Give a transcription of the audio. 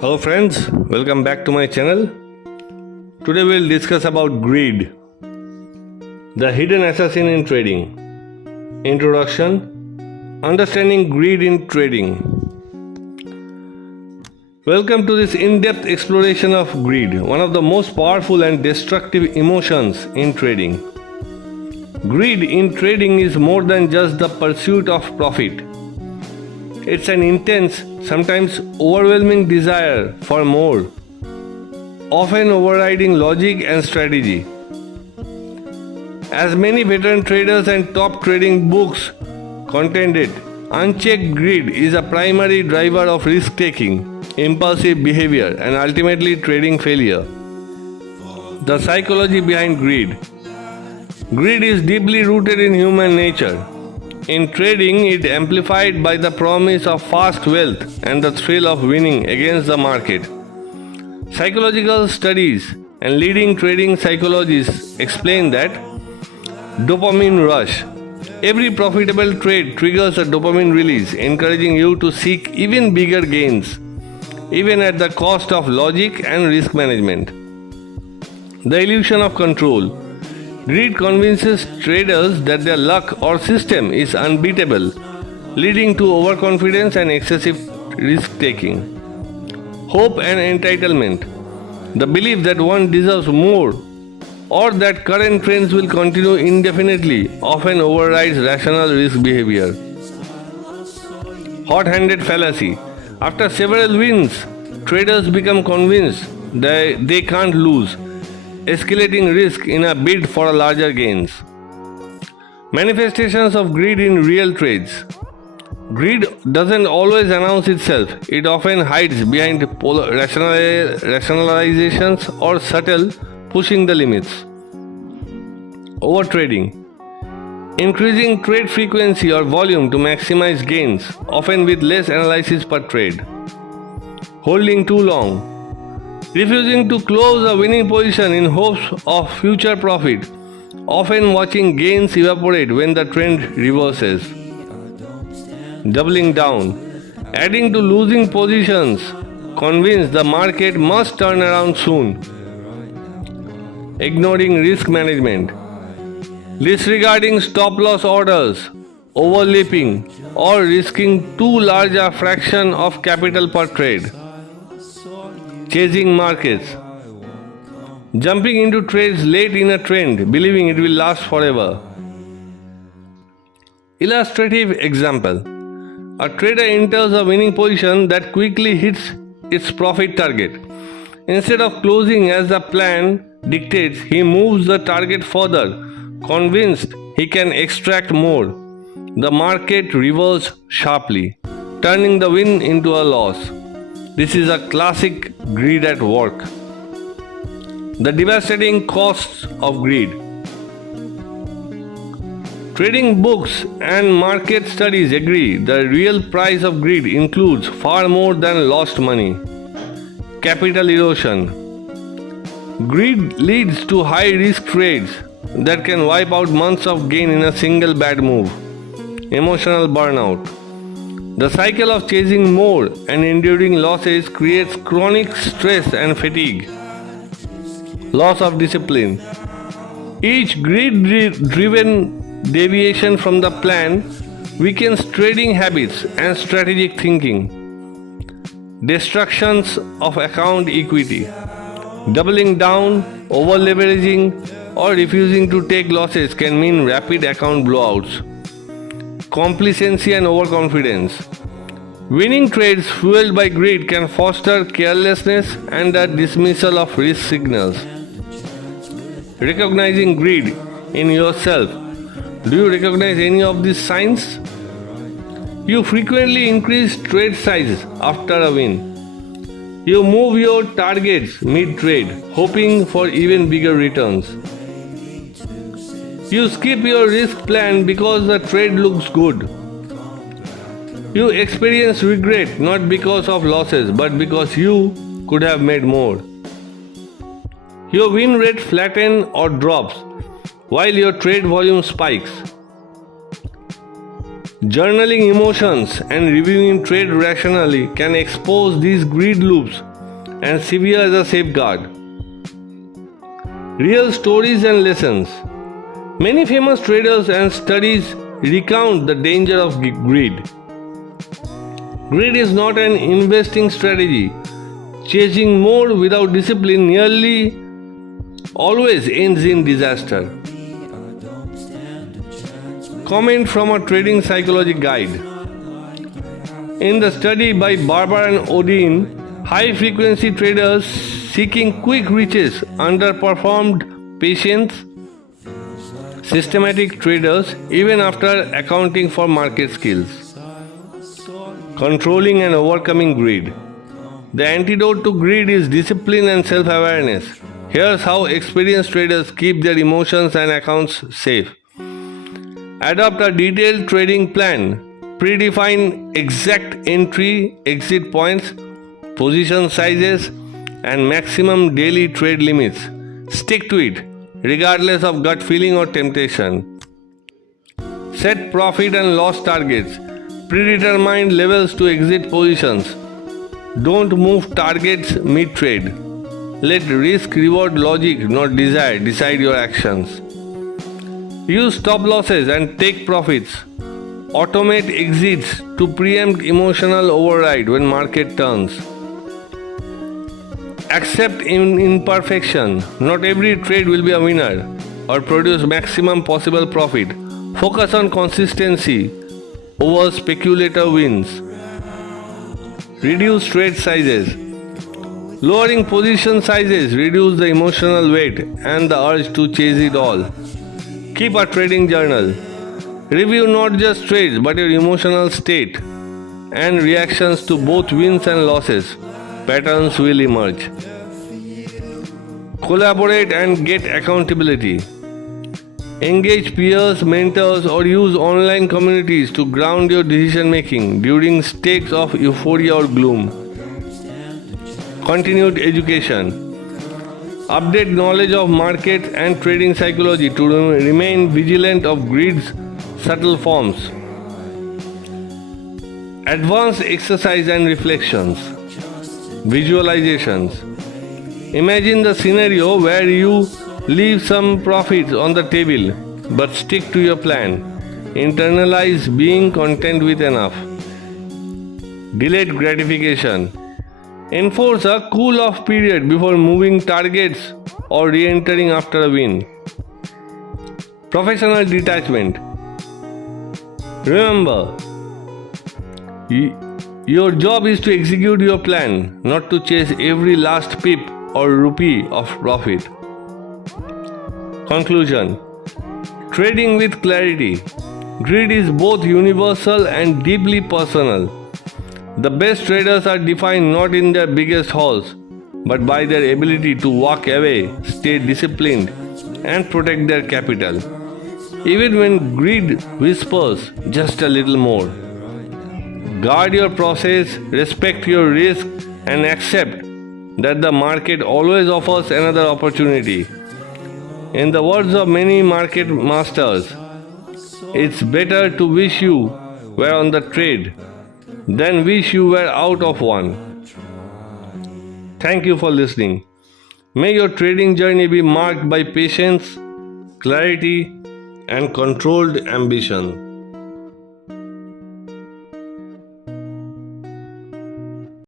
Hello friends, welcome back to my channel. Today we'll discuss about greed, the hidden assassin in trading. Introduction: Understanding greed in trading. Welcome to this in-depth exploration of greed, one of the most powerful and destructive emotions in trading. Greed in trading is more than just the pursuit of profit. It's an intense, sometimes overwhelming desire for more, often overriding logic and strategy. As many veteran traders and top trading books contended, unchecked greed is a primary driver of risk-taking, impulsive behavior, and ultimately trading failure. The psychology behind greed. Greed is deeply rooted in human nature. In trading, it amplified by the promise of fast wealth and the thrill of winning against the market. Psychological studies and leading trading psychologists explain that dopamine rush. Every profitable trade triggers a dopamine release, encouraging you to seek even bigger gains, even at the cost of logic and risk management. The illusion of control. Greed convinces traders that their luck or system is unbeatable, leading to overconfidence and excessive risk-taking. Hope and entitlement. The belief that one deserves more or that current trends will continue indefinitely often overrides rational risk behavior. Hot-handed fallacy. After several wins, traders become convinced that they can't lose, escalating risk in a bid for larger gains. Manifestations of greed in real trades. Greed doesn't always announce itself. It often hides behind rationalizations or subtle pushing the limits. Overtrading. Increasing trade frequency or volume to maximize gains, often with less analysis per trade. Holding too long. Refusing to close a winning position in hopes of future profit, often watching gains evaporate when the trend reverses. Doubling down. Adding to losing positions, convinced the market must turn around soon. Ignoring risk management. Disregarding stop-loss orders, overleaping, or risking too large a fraction of capital per trade. Chasing markets. Jumping into trades late in a trend, believing it will last forever. Illustrative example. A trader enters a winning position that quickly hits its profit target. Instead of closing as the plan dictates, he moves the target further, convinced he can extract more. The market reverses sharply, turning the win into a loss. This is a classic greed at work. The devastating costs of greed. Trading books and market studies agree the real price of greed includes far more than lost money. Capital erosion. Greed leads to high-risk trades that can wipe out months of gain in a single bad move. Emotional burnout. The cycle of chasing more and enduring losses creates chronic stress and fatigue. Loss of discipline. Each greed-driven deviation from the plan weakens trading habits and strategic thinking. Destructions of account equity. Doubling down, over-leveraging, or refusing to take losses can mean rapid account blowouts. Complacency and overconfidence. Winning trades fueled by greed can foster carelessness and the dismissal of risk signals. Recognizing greed in yourself. Do you recognize any of these signs? You frequently increase trade size after a win. You move your targets mid-trade, hoping for even bigger returns. You skip your risk plan because the trade looks good. You experience regret not because of losses but because you could have made more. Your win rate flattens or drops while your trade volume spikes. Journaling emotions and reviewing trade rationally can expose these greed loops and severe as a safeguard. Real stories and lessons. Many famous traders and studies recount the danger of greed. Greed is not an investing strategy. Chasing more without discipline nearly always ends in disaster. Comment from a trading psychology guide. In the study by Barber and Odin, high-frequency traders seeking quick riches underperformed patience, systematic traders even after accounting for market skills. Controlling and overcoming greed. The antidote to greed is discipline and self-awareness. Here's how experienced traders keep their emotions and accounts safe. Adopt a detailed trading plan. Predefine exact entry, exit points, position sizes, and maximum daily trade limits. Stick to it, regardless of gut feeling or temptation. Set profit and loss targets. Predetermined levels to exit positions. Don't move targets mid-trade. Let risk-reward logic, not desire, decide your actions. Use stop losses and take profits. Automate exits to preempt emotional override when market turns. Accept imperfection. Not every trade will be a winner or produce maximum possible profit. Focus on consistency over speculator wins. Reduce trade sizes. Lowering position sizes reduce the emotional weight and the urge to chase it all. Keep a trading journal. Review not just trades but your emotional state and reactions to both wins and losses. Patterns will emerge. Collaborate and get accountability. Engage peers, mentors, or use online communities to ground your decision making during stakes of euphoria or gloom. Continued education. Update knowledge of market and trading psychology to remain vigilant of greed's subtle forms. Advanced exercise and reflections. Visualizations. Imagine the scenario where you leave some profits on the table but stick to your plan. Internalize being content with enough. Delayed gratification. Enforce a cool-off period before moving targets or re-entering after a win. Professional detachment. Remember, your job is to execute your plan, not to chase every last pip or rupee of profit. Conclusion. Trading with clarity. Greed is both universal and deeply personal. The best traders are defined not in their biggest hauls, but by their ability to walk away, stay disciplined, and protect their capital. Even when greed whispers just a little more. Guard your process, respect your risk, and accept that the market always offers another opportunity. In the words of many market masters, it's better to wish you were on the trade than wish you were out of one. Thank you for listening. May your trading journey be marked by patience, clarity, and controlled ambition.